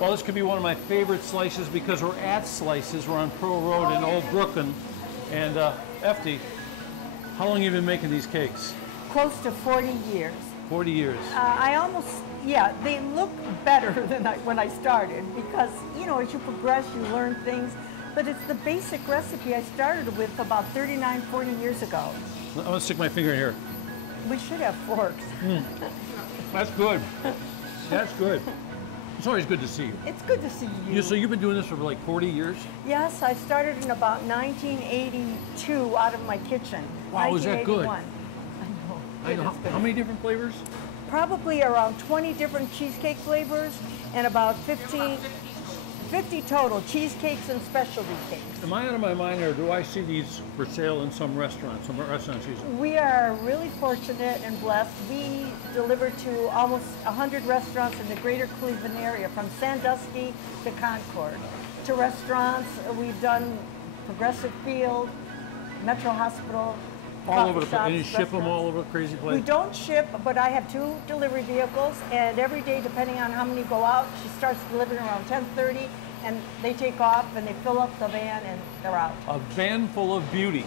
Well, this could be one of my favorite slices because we're at Slices. We're on Pearl Road in Old Brooklyn. And Efti, how long have you been making these cakes? Close to 40 years. 40 years. Yeah, they look better than when I started because, you know, as you progress, you learn things. But it's the basic recipe I started with about 39, 40 years ago. I'm going to stick my finger in here. We should have forks. That's good. That's good. It's always good to see you. It's good to see you. So you've been doing this for like 40 years? Yes, I started in about 1982 out of my kitchen. Wow, is that good? I know. How many different flavors? Probably around 20 different cheesecake flavors and about 50 total cheesecakes and specialty cakes. Am I out of my mind, or do I see these for sale in some restaurants? We are really fortunate and blessed. We deliver to almost 100 restaurants in the greater Cleveland area, from Sandusky to Concord. To restaurants, we've done Progressive Field, Metro Hospital, all over the place. shops, And you ship them all over the crazy place? We don't ship, but I have 2 delivery vehicles, and every day, depending on how many go out, she starts delivering around 10:30, and they take off and they fill up the van and they're out. A van full of beauty.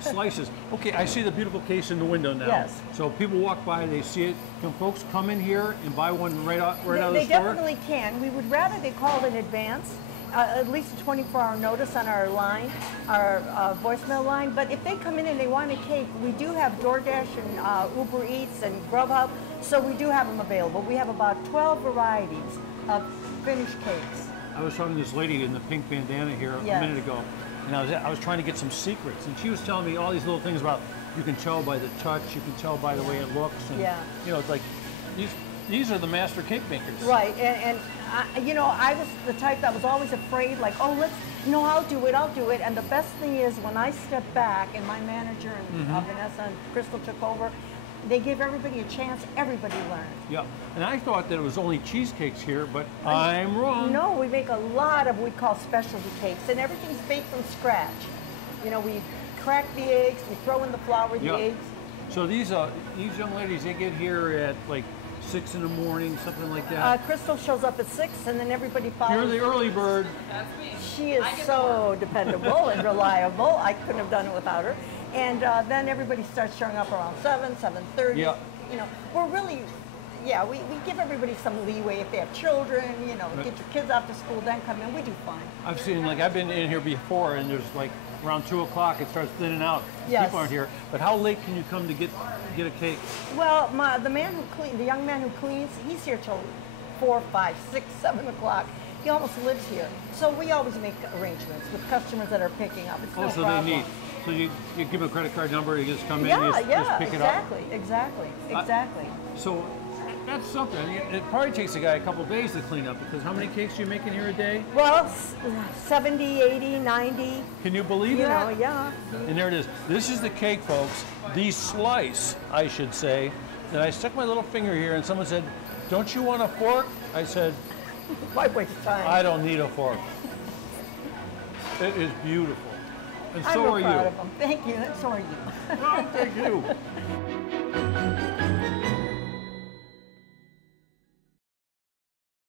Slices. Okay, I see the beautiful case in the window now. Yes. So people walk by, they see it. Can folks come in here and buy one right out of the store? They definitely can. We would rather they called in advance. At least a 24-hour notice on our line, our voicemail line. But if they come in and they want a cake, we do have DoorDash and Uber Eats and Grubhub, so we do have them available. We have about 12 varieties of finished cakes. I was talking to this lady in the pink bandana here a minute ago, and I was trying to get some secrets, and she was telling me all these little things about you can tell by the touch, you can tell by the way it looks, and you know, it's like these are the master cake makers. Right, and you know, I was the type that was always afraid, like, oh, I'll do it. And the best thing is when I stepped back and my manager and Vanessa and Crystal took over, they give everybody a chance, everybody learned. Yeah, and I thought that it was only cheesecakes here, but I'm wrong. No, we make a lot of what we call specialty cakes, and everything's baked from scratch. You know, we crack the eggs, we throw in the flour, the eggs. So these young ladies, they get here at like 6 in the morning, something like that. Crystal shows up at 6, and then everybody follows. You're the early bird. That's me. She is so dependable and reliable. I couldn't have done it without her. And then everybody starts showing up around 7, 7:30. Yeah. You know, we're really, we give everybody some leeway if they have children. You know, get your kids off to school, then come in. We do fine. I've seen, like, I've been in here before, and there's like around 2 o'clock it starts thinning out. Yes. People aren't here. But how late can you come to get a cake? Well, the young man who cleans, he's here till 4, 5, 6, 7 o'clock. He almost lives here. So we always make arrangements with customers that are picking up. It's no problem. They need. So you give a credit card number, you just come in, yeah, you just pick it up? Exactly. So that's something. It probably takes a guy a couple days to clean up, because how many cakes are you making here a day? Well, 70, 80, 90. Can you believe that? You know, yeah. And there it is. This is the cake, folks. The slice, I should say. And I stuck my little finger here, and someone said, "Don't you want a fork?" I said, Why waste time? I don't need a fork. It is beautiful. And so I'm are proud you. of them. Thank you. So are you. Oh, thank you.